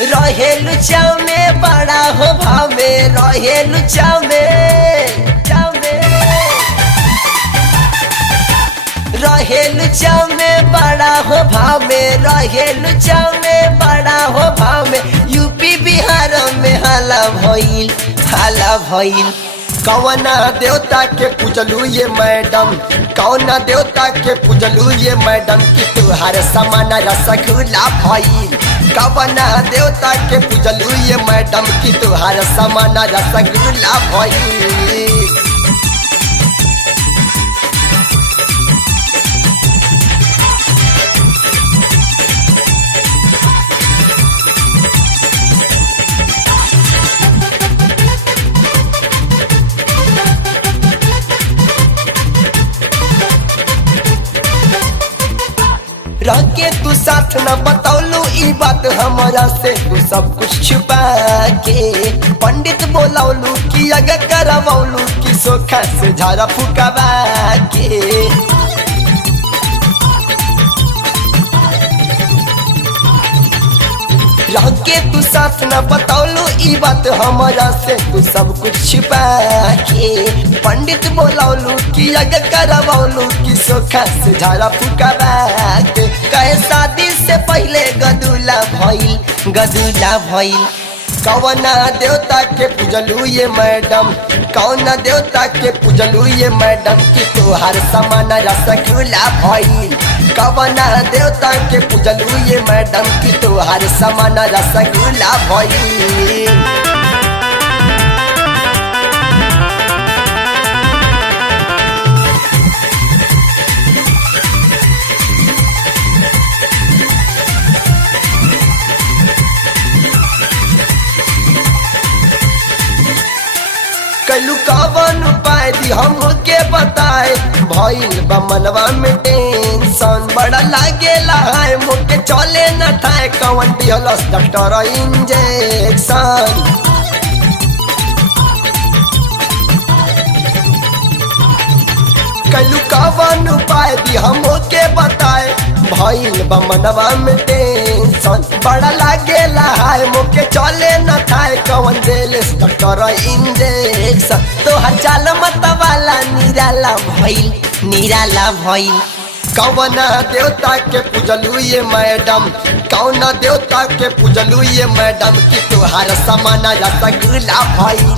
रहेलु चाव में बड़ा हो भाव में, रहेलु चाव में, चाव में रहेलु चाव में बड़ा हो भाव में, रहेलु चाव में बड़ा हो भाव में। यूपी बिहार में हाला भइल, हाला भइल। कौना देवता के पूजलू ये मैडम, कौना देवता के पूजलू ये मैडम कि तुहार समान रसगुल्ला भइल। कौना देवता के पूजलू ये मैडम कि तुहार समान रसगुल्ला भइल। रह के तू साथ न बतौलू ई बात हमारा से, तू सब कुछ छुपा के पंडित बोलौलू कि अगर करवौलू कि सोखा से झाड़ा फुकवा के। रह के तू साथ न बतौलू ई बात हमारा से, तू सब कुछ छिपा के पंडित बोलौलू कि अगर करवौलू कि सोखा से झाड़ा फुकवा के। कहे शादी से पहले गदुला भइल, गदुला भइल। कौना देवता के पूजलू ये मैडम, कौना देवता के पूजलू ये मैडम कि तोहार समान रसगुल्ला भइल। कौना देवता के पूजलू ये मैडम कि तोहार समान रसगुल्ला भइल। कैलू कवन उपाय दी हमके बताए, भइल बा मनवा में टेंशन बड़ा लागेला है मुके चले न ठाए। कवन दिहलस डॉक्टर इंजेक्शन, कैलू कवन उपाय दी हमके बताए, भइल बा मनवा में टेंशन बड़ा लागेला है मुके चले न ठाए। कवन देलेस डॉक्टर इंजेक्शन, तोहर चाल मत वाला निराला भइल, निराला भइल। कौना देवता के पूजलू ये मैडम, कौना देवता के पूजलू ये मैडम कि तोहार समान रसगुल्ला भइल।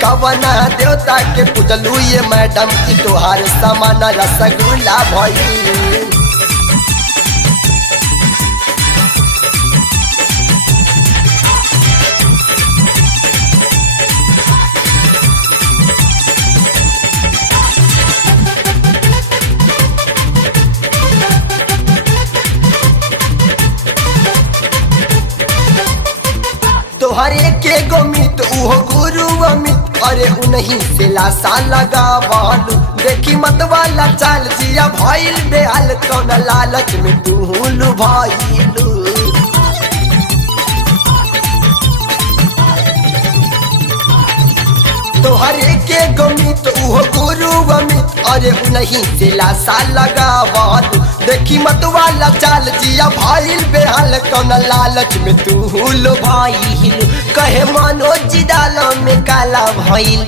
कौना देवता के पूजलू ये मैडम कि तोहार समान रसगुल्ला भइल। तोहरे के गोमित उहो गुरु अमित, अरे उन्हीं से लाशा लगावालू। देखी मत वाला चाल जिया भइल बेहाल, कौन लालच में तू लुभाइलू। तोहरे के गोमित उहो गुरु अमित, अरे उन्हीं से लाशा लगावालू। देखी मत वाला चाल जिया भइल बेहाल, कौन लालच में तू लुभाइलू। कहे मनोज दाल में काला भइल,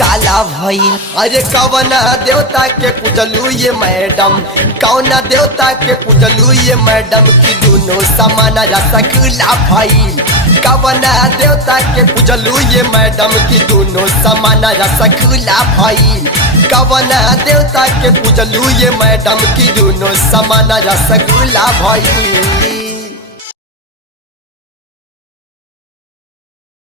काला भइल। अरे कौना देवता के पूजलू ये मैडम, कौना देवता के पूजलू ये मैडम कि दोनों समान रसगुल्ला भइल। कौना देवता के पूजलू ये मैडम कि दोनों समान रसगुल्ला भइल। कौना देवता के पूजलू ये मैडम कि दोनों समान रसगुल्ला भइल।